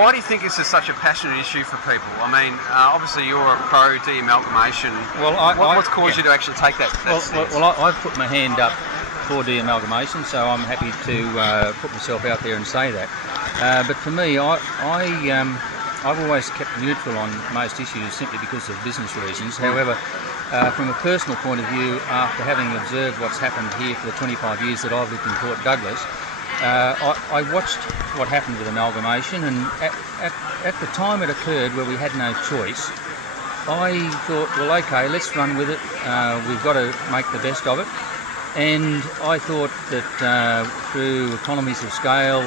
Why do you think this is such a passionate issue for people? I mean, obviously you're a pro de-amalgamation. Well, what's caused you to actually take that stance? I've put my hand up for de-amalgamation, so I'm happy to put myself out there and say that. But for me, I've always kept neutral on most issues simply because of business reasons. However, from a personal point of view, after having observed what's happened here for the 25 years that I've lived in Port Douglas, I watched what happened with amalgamation, and at the time it occurred where we had no choice, I thought, well, okay, let's run with it. We've got to make the best of it. And I thought that through economies of scale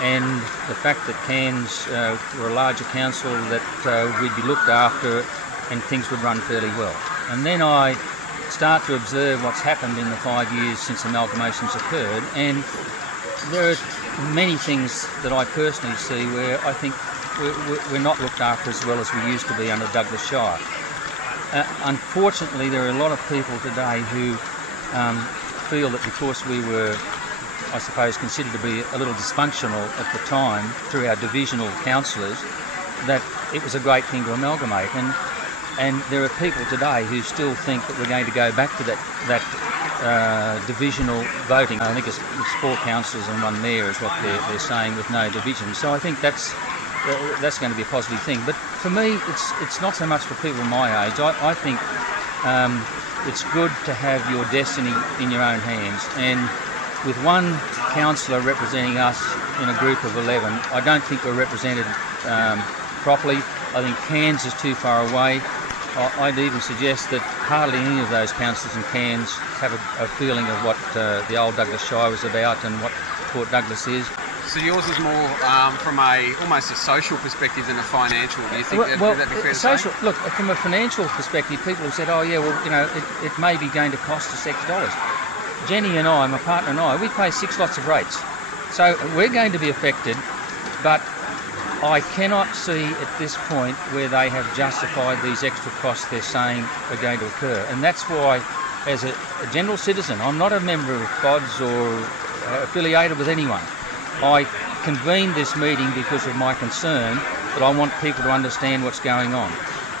and the fact that Cairns were a larger council, that we'd be looked after and things would run fairly well. And then I start to observe what's happened in the 5 years since amalgamations occurred, and there are many things that I personally see where I think we're not looked after as well as we used to be under Douglas Shire. Unfortunately, there are a lot of people today who feel that because we were, I suppose, considered to be a little dysfunctional at the time through our divisional councillors, that it was a great thing to amalgamate. And there are people today who still think that we're going to go back to that divisional voting. I think it's 4 councillors and 1 mayor is what they're saying, with no division. So I think that's going to be a positive thing. But for me, it's not so much for people my age. I think it's good to have your destiny in your own hands. And with 1 councillor representing us in a group of 11, I don't think we're represented properly. I think Cairns is too far away. I'd even suggest that hardly any of those councillors in Cairns have a feeling of what the old Douglas Shire was about and what Port Douglas is. So yours is more from almost a social perspective than a financial. Do you think would that be fair to say? Look, from a financial perspective, people have said, oh yeah, well, you know, it may be going to cost us X dollars. Jenny and I, my partner and I, we pay 6 lots of rates. So we're going to be affected, but I cannot see at this point where they have justified these extra costs they're saying are going to occur. And that's why, as a general citizen, I'm not a member of FODS or affiliated with anyone. I convened this meeting because of my concern that I want people to understand what's going on.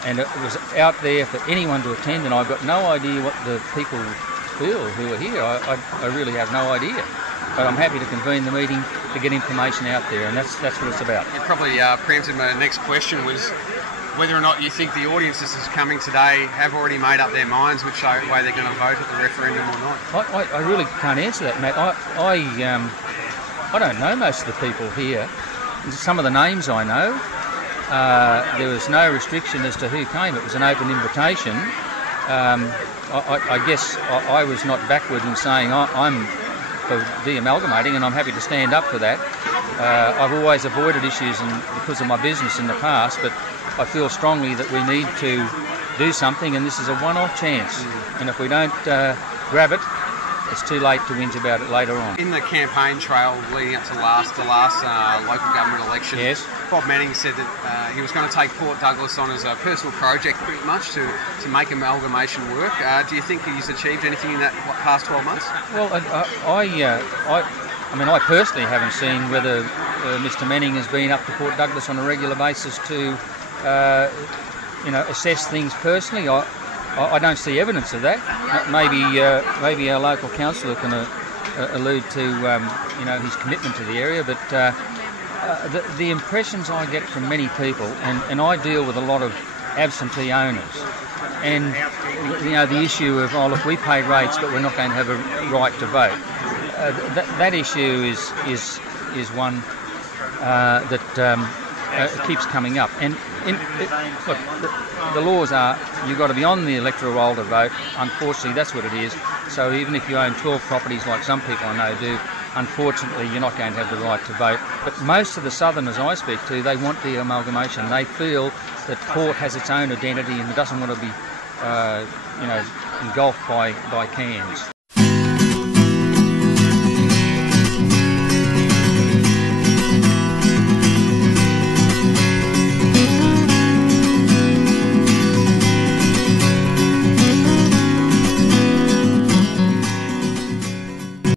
And it was out there for anyone to attend, and I've got no idea what the people feel who are here. I really have no idea. But I'm happy to convene the meeting to get information out there, and that's what it's about. You probably preempted my next question, was whether or not you think the audience that is coming today have already made up their minds which way they're going to vote at the referendum or not. I really can't answer that, Matt. I don't know most of the people here. Some of the names I know. There was no restriction as to who came. It was an open invitation. I guess I was not backward in saying I'm for de-amalgamating, and I'm happy to stand up for that. I've always avoided issues because of my business in the past, but I feel strongly that we need to do something, and this is a one-off chance. And if we don't grab it, it's too late to whinge about it later on. In the campaign trail leading up to the last local government election, yes, Bob Manning said that he was going to take Port Douglas on as a personal project pretty much to make amalgamation work. Do you think he's achieved anything in that past 12 months? Well, I mean, I personally haven't seen whether Mr Manning has been up to Port Douglas on a regular basis to assess things personally. I don't see evidence of that. Maybe our local councillor can allude to his commitment to the area, but the impressions I get from many people, and I deal with a lot of absentee owners, and the issue of, oh look, we pay rates but we're not going to have a right to vote. That issue is one that keeps coming up. And look, the laws are you've got to be on the electoral roll to vote. Unfortunately, that's what it is. So even if you own 12 properties, like some people I know do, unfortunately you're not going to have the right to vote. But most of the southerners I speak to, they want de-amalgamation. They feel that Port has its own identity and doesn't want to be engulfed by Cairns.